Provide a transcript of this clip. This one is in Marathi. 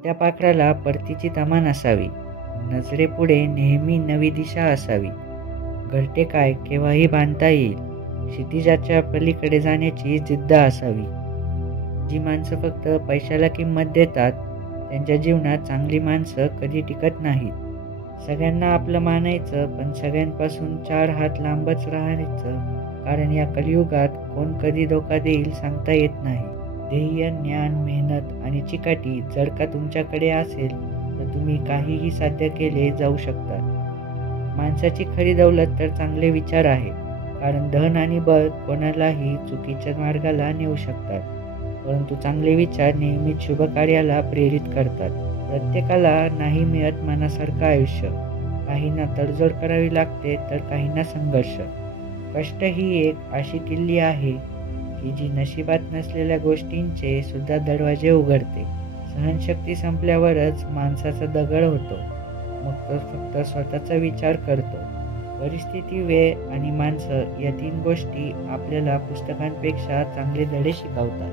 सुट्ट्या पाखराला परतीची तमा नसावी, नजरेपुढे नेहमी नवी दिशा असावी. घरटे काय केव्हाही बांधता येईल, क्षितिजाच्या पलीकडे जाण्याची जिद्द असावी. जी माणसं फक्त पैशाला किंमत देतात त्यांच्या जीवनात चांगली माणसं कधी टिकत नाहीत. सगळ्यांना आपलं मानायचं, पण सगळ्यांपासून 4 हात लांबच राहायचं, कारण या कलियुगात कोण कधी धोका देईल सांगता येत नाही. ध्येय, ज्ञान, मेहनत आणि चिकाटी जर का तुमच्याकडे असेल तर तुम्ही काहीही साध्य केले जाऊ शकता. माणसाची खरी दौलत तर चांगले विचार आहे, कारण धन आणि बळ कोणालाही चुकीच्या मार्गाला नेऊ शकतात, परंतु चांगले विचार नेहमीच शुभ कार्याला प्रेरित करतात. प्रत्येकाला नाही मिळत मनासारखं आयुष्य. काहींना तडजोड करावी लागते तर काहींना संघर्ष. कष्ट ही एक अशी किल्ली आहे की जी नशिबात नसलेल्या गोष्टींचे सुद्धा दरवाजे उघडते. सहनशक्ती संपल्यावरच माणसाचा दगड होतो, मग तो फक्त स्वतःचा विचार करतो. परिस्थिती, वेळ आणि माणसं या 3 गोष्टी आपल्याला पुस्तकांपेक्षा चांगले धडे शिकवतात.